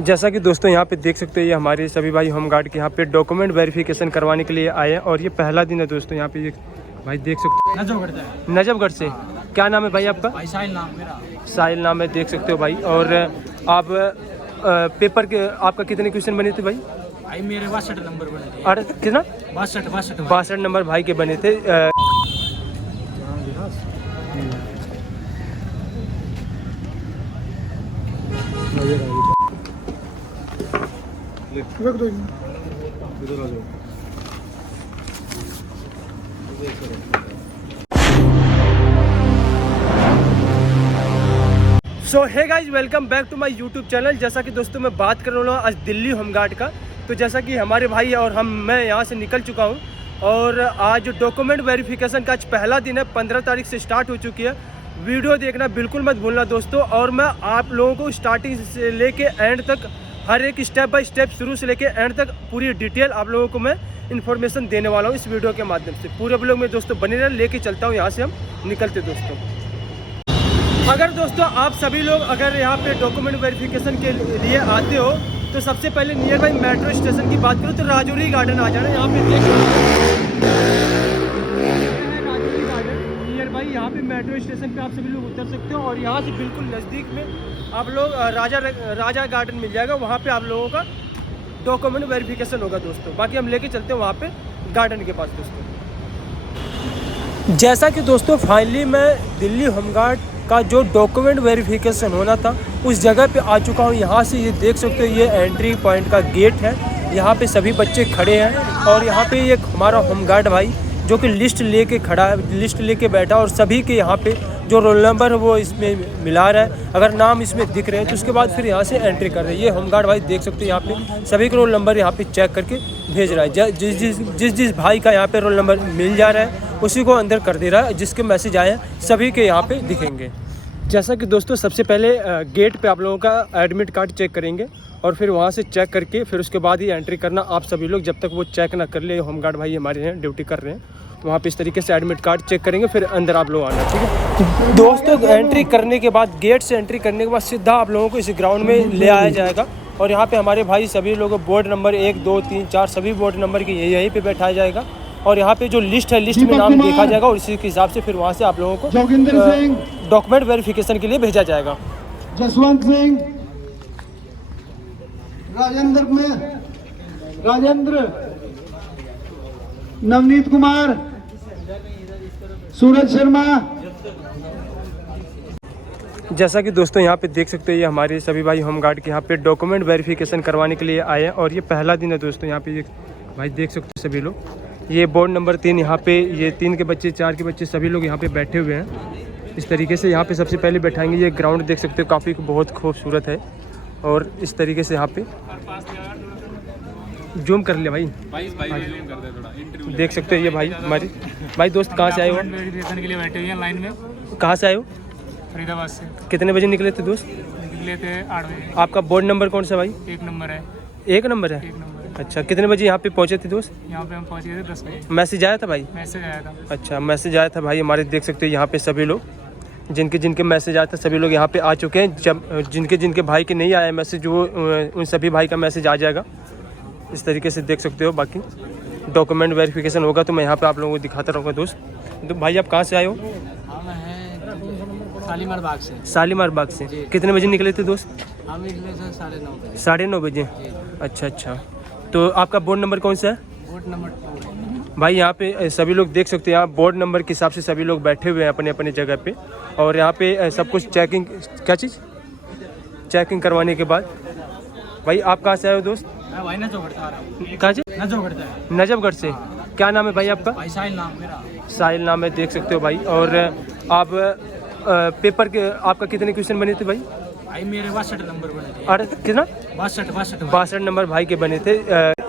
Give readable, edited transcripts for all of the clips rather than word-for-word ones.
जैसा कि दोस्तों यहाँ पे देख सकते हो, ये हमारे सभी भाई होमगार्ड के यहाँ पे डॉक्यूमेंट वेरिफिकेशन करवाने के लिए आए हैं और ये पहला दिन है दोस्तों। यहाँ पे भाई देख सकते हो नजफगढ़ से। क्या नाम है भाई आपका? साहिल नाम मेरा। साहिल नाम है, देख सकते हो भाई। और आप पेपर के आपका कितने क्वेश्चन बने थे भाई? भाई मेरे 62 नंबर बने थे। अरे कितना? 62 नंबर भाई के बने थे। So hey guys, welcome back to my YouTube channel. जैसा कि दोस्तों मैं बात कर रहा हूँ आज दिल्ली होमगार्ड का। तो जैसा कि हमारे भाई और मैं यहाँ से निकल चुका हूँ और आज डॉक्यूमेंट वेरिफिकेशन का आज पहला दिन है। 15 तारीख से स्टार्ट हो चुकी है। वीडियो देखना बिल्कुल मत भूलना दोस्तों। और मैं आप लोगों को स्टार्टिंग से लेके एंड तक हर एक स्टेप बाय स्टेप, शुरू से लेके एंड तक पूरी डिटेल आप लोगों को मैं इन्फॉर्मेशन देने वाला हूँ इस वीडियो के माध्यम से। पूरे ब्लॉग में दोस्तों बने रहना, लेके चलता हूँ यहाँ से हम निकलते दोस्तों। अगर दोस्तों आप सभी लोग अगर यहाँ पे डॉक्यूमेंट वेरिफिकेशन के लिए आते हो तो सबसे पहले नियर बाई मेट्रो स्टेशन की बात करूँ तो राजौरी गार्डन आ जाना। यहाँ पे देख राजौरी गार्डन नियर बाई, यहाँ पे मेट्रो स्टेशन पे आप सभी लोग उतर सकते हो। और यहाँ से बिल्कुल नज़दीक में आप लोग राजा गार्डन मिल जाएगा। वहाँ पे आप लोगों का डॉक्यूमेंट वेरिफिकेशन होगा दोस्तों। बाकी हम लेके चलते हैं वहाँ पे गार्डन के पास दोस्तों। जैसा कि दोस्तों फाइनली मैं दिल्ली होमगार्ड का जो डॉक्यूमेंट वेरिफिकेशन होना था उस जगह पे आ चुका हूँ। यहाँ से ये देख सकते हो, ये एंट्री पॉइंट का गेट है। यहाँ पे सभी बच्चे खड़े हैं और यहाँ पे एक हमारा होमगार्ड भाई जो कि लिस्ट लेके खड़ा है, लिस्ट लेके बैठा। और सभी के यहाँ पे जो रोल नंबर है वो इसमें मिला रहा है। अगर नाम इसमें दिख रहे हैं तो उसके बाद फिर यहाँ से एंट्री कर रहे हैं। ये होमगार्ड भाई देख सकते हो, यहाँ पे सभी के रोल नंबर यहाँ पे चेक करके भेज रहा है। जिस भाई का यहाँ पे रोल नंबर मिल जा रहा है उसी को अंदर कर दे रहा है। जिसके मैसेज आए हैं सभी के यहाँ पे दिखेंगे। जैसा कि दोस्तों सबसे पहले गेट पे आप लोगों का एडमिट कार्ड चेक करेंगे और फिर वहाँ से चेक करके फिर उसके बाद ही एंट्री करना। आप सभी लोग जब तक वो चेक ना कर ले, होमगार्ड भाई हमारे हैं ड्यूटी कर रहे हैं, तो वहाँ पे इस तरीके से एडमिट कार्ड चेक करेंगे, फिर अंदर आप लोग आना। ठीक है दोस्तों, एंट्री करने के बाद गेट से एंट्री करने के बाद सीधा आप लोगों को इस ग्राउंड में ले आया जाएगा। और यहाँ पे हमारे भाई सभी लोगों को बोर्ड नंबर 1, 2, 3, 4 सभी बोर्ड नंबर की यहीं पे बैठाया जाएगा। और यहाँ पे जो लिस्ट है, लिस्ट में नाम देखा जाएगा और इसी के हिसाब से फिर वहाँ से आप लोगों को डॉक्यूमेंट वेरिफिकेशन के लिए भेजा जाएगा। जसवंत सिंह, राजेंद्र, नवनीत कुमार, सूरज शर्मा। जैसा कि दोस्तों यहाँ पे देख सकते हो, ये हमारे सभी भाई होमगार्ड के यहाँ पे डॉक्यूमेंट वेरिफिकेशन करवाने के लिए आए हैं और ये पहला दिन है दोस्तों। यहाँ पे भाई देख सकते हो सभी लोग, ये बोर्ड नंबर 3 यहाँ पे ये 3 के बच्चे, 4 के बच्चे सभी लोग यहाँ पे बैठे हुए हैं। इस तरीके से यहाँ पे सबसे पहले बैठाएंगे। ये ग्राउंड देख सकते हो काफ़ी बहुत खूबसूरत है। और इस तरीके से यहाँ पे जूम कर लिया भाई देख सकते हो। ये भाई हमारे भाई दोस्त कहाँ से आए हो? वेरिफिकेशन के लिए बैठे हुए हैं लाइन में। कहाँ से आए हो? फरीदाबाद से। कितने बजे निकले थे दोस्त? निकले थे 8 बजे। आपका बोर्ड नंबर कौन सा भाई? 1 नंबर है। 1 नंबर है? अच्छा, कितने बजे यहाँ पे पहुँचे थे दोस्त? यहाँ पे हम पहुँच गए थे 10 बजे। मैसेज आया था भाई? मैसेज आया था। अच्छा, मैसेज आया था भाई हमारे। देख सकते हो यहाँ पे सभी लोग जिनके मैसेज आया था सभी लोग यहाँ पे आ चुके हैं। जब जिनके भाई के नहीं आया मैसेज, वो उन सभी भाई का मैसेज आ जाएगा। इस तरीके से देख सकते हो। बाकी डॉक्यूमेंट वेरिफिकेशन होगा तो मैं यहाँ पे आप लोगों को दिखाता रहूँगा दोस्त। तो भाई आप कहाँ से आए हो? हम हैं शालीमार बाग से। शालीमार बाग से। कितने बजे निकले थे दोस्त? हम निकले थे 9:30 बजे। 9:30 बजे? अच्छा। तो आपका बोर्ड नंबर कौन सा है? बोर्ड नंबर 2 भाई यहाँ पे सभी लोग देख सकते हैं, यहाँ बोर्ड नंबर के हिसाब से सभी लोग बैठे हुए हैं अपने अपने जगह पे। और यहाँ पे सब कुछ चेकिंग, क्या चीज़ चेकिंग करवाने के बाद। भाई आप कहाँ से आए हो दोस्त? मैं भाई नजफगढ़ से आ रहा हूँ। कहाँ से? नजफगढ़ से। नजफगढ़ से। क्या नाम है भाई आपका? भाई साहिल नाम मेरा। साहिल नाम है, देख सकते हो भाई। और आप पेपर के आपका कितने क्वेश्चन बने थे भाई? भाई मेरे 62 नंबर बने थे। अरे कितना? 62 नंबर भाई के बने थे।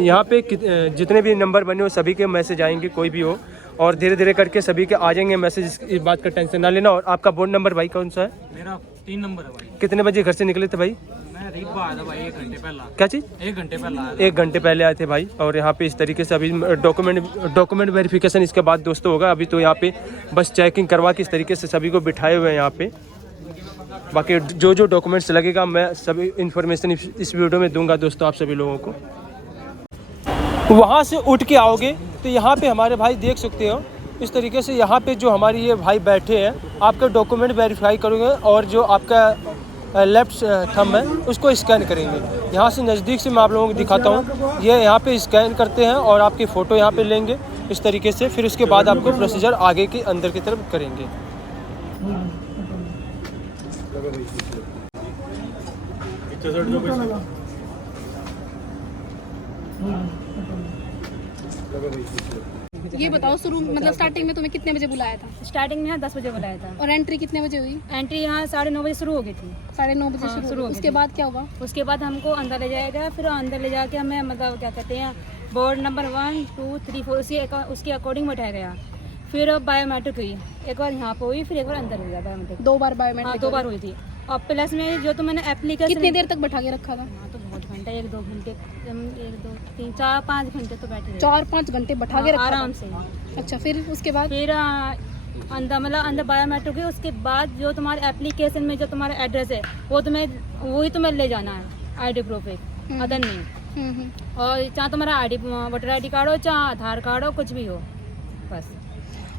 यहाँ पे जितने भी नंबर बने हो सभी के मैसेज आएंगे, कोई भी हो। और धीरे धीरे करके सभी के आ जाएंगे मैसेज, इस बात का टेंशन ना लेना। और आपका बोर्ड नंबर भाई कौन सा है? मेरा 3 नंबर है भाई। कितने बजे घर से निकले थे भाई? मैं रीवा आया था भाई 1 घंटे पहला। क्या चीज़? 1 घंटे पहला आया था। 1 घंटे पहले आए थे भाई। और यहाँ पे इस तरीके से अभी डॉक्यूमेंट वेरिफिकेशन इसके बाद दोस्तों होगा। अभी तो यहाँ पे बस चेकिंग करवा के इस तरीके से सभी को बिठाए हुए हैं यहाँ पे। बाकी जो जो डॉक्यूमेंट्स लगेगा मैं सभी इन्फॉर्मेशन इस वीडियो में दूंगा दोस्तों आप सभी लोगों को। वहाँ से उठ के आओगे तो यहाँ पे हमारे भाई देख सकते हो इस तरीके से यहाँ पे जो हमारे ये भाई बैठे हैं आपका डॉक्यूमेंट वेरीफाई करेंगे और जो आपका लेफ्ट थंब है उसको स्कैन करेंगे। यहाँ से नज़दीक से मैं आप लोगों को दिखाता हूँ, ये यहाँ पे स्कैन करते हैं और आपकी फ़ोटो यहाँ पे लेंगे इस तरीके से, फिर उसके बाद आपको प्रोसीजर आगे के अंदर की तरफ करेंगे। ये बताओ शुरू मतलब स्टार्टिंग में तुम्हें कितने बजे बुलाया था? स्टार्टिंग में यहाँ 10 बजे बुलाया था और एंट्री कितने बजे हुई? एंट्री यहाँ 9:30 बजे शुरू हो गई थी। 9:30 बजे हाँ, शुरू हो गई। उसके बाद क्या हुआ? उसके बाद हमको अंदर ले जाया गया, फिर अंदर ले जाके हमें मतलब क्या कहते हैं बोर्ड नंबर 1 2 3 4 उसके अकॉर्डिंग बैठाया गया। फिर बायोमेट्रिक हुई, एक बार यहाँ पे हुई, फिर एक बार अंदर हो गया बायोमेट्रिक। 2 बार हाँ बायोमेट्रिक? 2 बार हुई थी। और प्लस में जो तो मैंने एप्लीकेशन कितनी देर तक बैठा के रखा था? हाँ तो बहुत घंटे, 1-2 घंटे, 1 2 3 4 5 घंटे तो बैठे रहे। 4-5 घंटे बैठा के रखा आराम था? से। अच्छा, फिर उसके बाद? फिर अंदर मतलब अंदर बायोमेट्रिक हुई, उसके बाद जो तुम्हारे एप्लीकेशन में जो तुम्हारा एड्रेस है वो वही तुम्हें ले जाना है, आईडी प्रूफ है, अदर नहीं। और चाहे तुम्हारा आईडी वोटर आईडी कार्ड हो, चाहे आधार कार्ड हो, कुछ भी हो बस।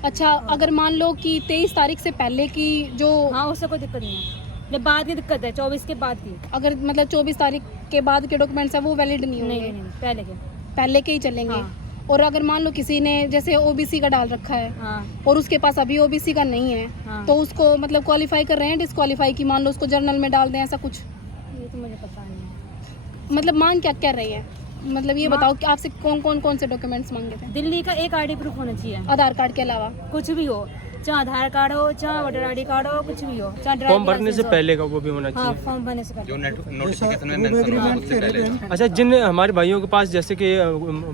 अच्छा, अगर मान लो कि 23 तारीख से पहले की जो हाँ उससे कोई दिक्कत नहीं है, जब बाद की दिक्कत है 24 के बाद की। अगर मतलब 24 तारीख के बाद के डॉक्यूमेंट्स है वो वैलिड नहीं होंगे? नहीं पहले के। पहले के ही चलेंगे। हाँ। और अगर मान लो किसी ने जैसे ओबीसी का डाल रखा है हाँ और उसके पास अभी ओबीसी का नहीं है, हाँ। तो उसको मतलब क्वालिफाई कर रहे हैं डिस्क्वालीफाई की, मान लो उसको जर्नल में डाल दें, ऐसा कुछ? ये तो मुझे पता नहीं है। मतलब मांग क्या कर रही है? मतलब ये बताओ कि आपसे कौन से डॉक्यूमेंट्स मांगे थे? दिल्ली का एक आईडी प्रूफ होना चाहिए, आधार कार्ड के अलावा? कुछ भी हो, चाहे आधार कार्ड हो, चाहे वोटर आईडी कार्ड हो, कुछ भी हो, चाहे फॉर्म भरने से पहले का वो भी होना हाँ चाहिए। फॉर्म भरने से पहले। जो नोटिफिकेशन में मेंशन होगा उससे पहले। अच्छा, जिन हमारे भाइयों के पास जैसे कि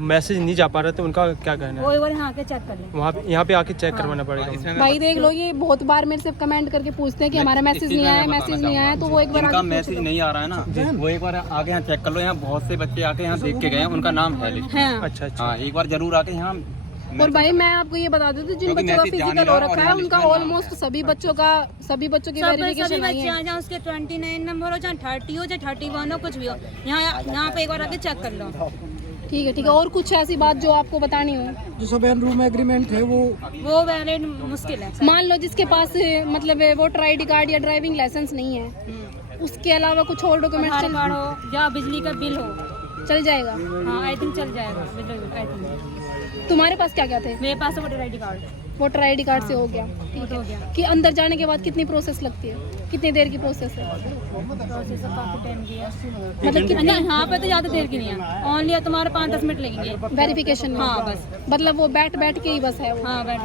मैसेज नहीं जा पा रहा था उनका क्या कहना वो है? एक बार यहाँ के चेक कर लें। वहाँ पे यहाँ पे आके चेक करवाना पड़ेगा। इसमें मैं भाई देख लो, ये बहुत बार मेरे से कमेंट करके पूछते हैं कि हमारा मैसेज नहीं आया, मैसेज नहीं आया, तो वो एक बार जिनका आके पूछ मैसेज लो। नहीं आ रहा है ना, वो एक बार आके यहाँ चेक कर लो। यहाँ बहुत से बच्चे आके यहाँ देख के गए हैं, उनका नाम है लिस्ट। हाँ। अच्छा अच्छा। हाँ, एक बार जरूर आके यहाँ। और भाई मैं आपको ये बता दूं, जिन क्योंकि बच्चों का मैसेज जाने फिजिकल हो लगा और रखा है यहाँ उनका लिस्ट में नाम ऑलमोस्ट सभी बच्चों की सभी वेरिफिकेशन आई बच्चे है। आ जाए, उसके 29 नंबर हो, चाहे 30 हो, चाहे 31 हो, कुछ भी हो, यहाँ पे एक बार आके चेक कर लो। ठीक है। और कुछ ऐसी बात जो आपको बतानी हो? जो सब रूम एग्रीमेंट है वो वैलिड मुश्किल है। मान लो जिसके पास मतलब वोटर आईडी कार्ड या ड्राइविंग लाइसेंस नहीं है, उसके अलावा कुछ और डॉक्यूमेंट्स आधार कार्ड हो या बिजली का बिल हो, चल जाएगा? हाँ आई थिंक चल जाएगा बिजली बिल, आई थिंक। तुम्हारे पास क्या क्या थे? मेरे पास voter ID card voter ID card से हो गया? ठीक हो गया। कि अंदर जाने के बाद कितनी प्रोसेस लगती है, कितनी देर की प्रोसेस है? प्रोसेस काफी टाइम की है, मतलब कितनी यहाँ पे तो ज़्यादा देर की नहीं है, ओनली तुम्हारे 5-10 मिनट लगेंगे वेरिफिकेशन में? हाँ बस। मतलब वो बैठ के ही बस है वो? हाँ बैठ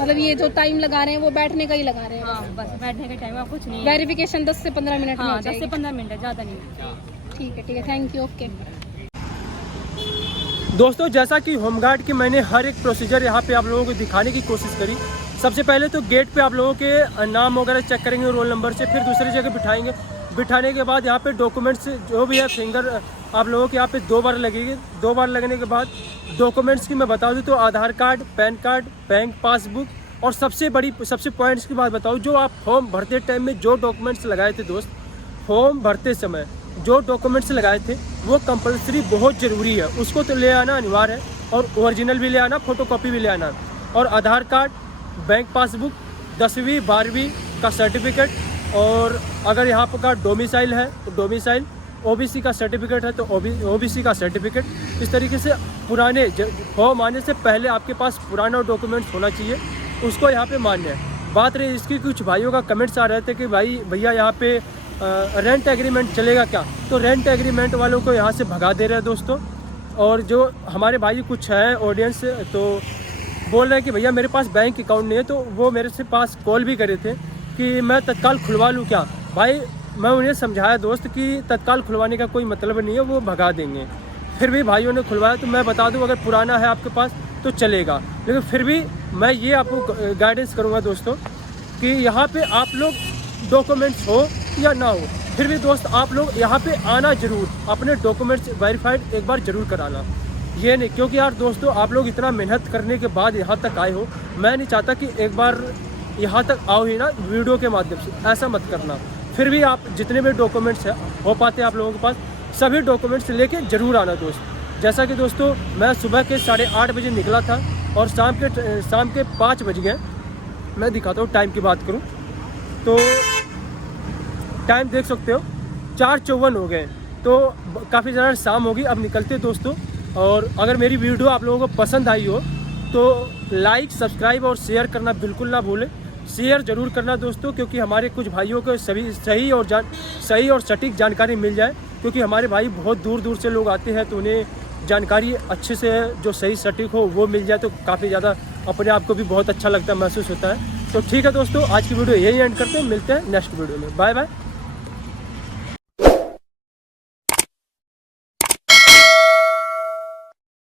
मतलब ये जो टाइम लगा रहे हैं वो बैठने का ही लगा रहे हैं? हाँ बस बैठने का टाइम है, कुछ नहीं है। वेरिफिकेशन 10 से 15 मिनट में हाँ हो 10 से जाएगी? 15 मिनट है, ज़्यादा नहीं है। ठीक है, थैंक यू, ओके। दोस्तों, जैसा कि होमगार्ड की मैंने हर एक प्रोसीजर यहाँ पे आप लोगों को दिखाने की कोशिश करी। सबसे पहले तो गेट पे आप लोगों के नाम वगैरह चेक करेंगे रोल नंबर से, फिर दूसरी जगह बिठाएंगे। बिठाने के बाद यहाँ पे डॉक्यूमेंट्स जो भी है फिंगर आप लोगों के यहाँ पे 2 बार लगेगी। 2 बार लगने के बाद डॉक्यूमेंट्स की मैं बता दूँ तो Aadhaar card, PAN card, bank passbook और सबसे पॉइंट्स की बात बताऊँ, जो आप फॉर्म भरते टाइम में जो डॉक्यूमेंट्स लगाए थे दोस्त, फॉर्म भरते समय जो डॉक्यूमेंट्स लगाए थे वो कंपलसरी बहुत ज़रूरी है, उसको तो ले आना अनिवार्य है। और ओरिजिनल भी ले आना, फोटोकॉपी भी ले आना। और आधार कार्ड, बैंक पासबुक, 10वीं 12वीं का सर्टिफिकेट, और अगर यहाँ पर का डोमिसाइल है तो डोमिसाइल, ओबीसी का सर्टिफिकेट है तो ओबीसी का सर्टिफिकेट। इस तरीके से पुराने फॉर्म आने से पहले आपके पास पुराना डॉक्यूमेंट्स होना चाहिए, उसको यहाँ पे मान्य है। बात रही इसकी, कुछ भाइयों का कमेंट्स आ रहे थे कि भाई भैया यहाँ पे रेंट एग्रीमेंट चलेगा क्या? तो रेंट एग्रीमेंट वालों को यहाँ से भगा दे रहे हैं दोस्तों। और जो हमारे भाई कुछ हैं ऑडियंस, तो बोल रहे हैं कि भैया मेरे पास बैंक अकाउंट नहीं है, तो वो मेरे से पास कॉल भी करे थे कि मैं तत्काल खुलवा लूँ क्या? भाई मैं उन्हें समझाया दोस्त कि तत्काल खुलवाने का कोई मतलब नहीं है, वो भगा देंगे। फिर भी भाइयों ने खुलवाया। तो मैं बता दूं, अगर पुराना है आपके पास तो चलेगा, लेकिन फिर भी मैं ये आपको गाइडेंस करूँगा दोस्तों कि यहाँ पे आप लोग डॉक्यूमेंट्स हो या ना हो, फिर भी दोस्त आप लोग यहाँ पे आना ज़रूर, अपने डॉक्यूमेंट्स वेरीफाइड एक बार ज़रूर कराना। ये नहीं, क्योंकि यार दोस्तों आप लोग इतना मेहनत करने के बाद यहाँ तक आए हो, मैं नहीं चाहता कि एक बार यहाँ तक आओ ही ना वीडियो के माध्यम से, ऐसा मत करना। फिर भी आप जितने भी डॉक्यूमेंट्स हैं हो पाते हैं आप लोगों के पास, सभी डॉक्यूमेंट्स लेके ज़रूर आना दोस्त। जैसा कि दोस्तों मैं सुबह के 8:30 बजे निकला था और शाम के 5 बज गए। मैं दिखाता हूँ टाइम की बात करूँ तो टाइम देख सकते हो 4:54 हो गए, तो काफ़ी ज़्यादा शाम होगी। अब निकलते हैं दोस्तों। और अगर मेरी वीडियो आप लोगों को पसंद आई हो तो लाइक, सब्सक्राइब और शेयर करना बिल्कुल ना भूलें। शेयर ज़रूर करना दोस्तों, क्योंकि हमारे कुछ भाइयों को सही और सटीक जानकारी मिल जाए, क्योंकि हमारे भाई बहुत दूर दूर से लोग आते हैं, तो उन्हें जानकारी अच्छे से जो सही सटीक हो वो मिल जाए तो काफ़ी ज़्यादा अपने आप को भी बहुत अच्छा लगता है, महसूस होता है। तो ठीक है दोस्तों, आज की वीडियो यही एंड करते हैं, मिलते हैं नेक्स्ट वीडियो में। Bye bye.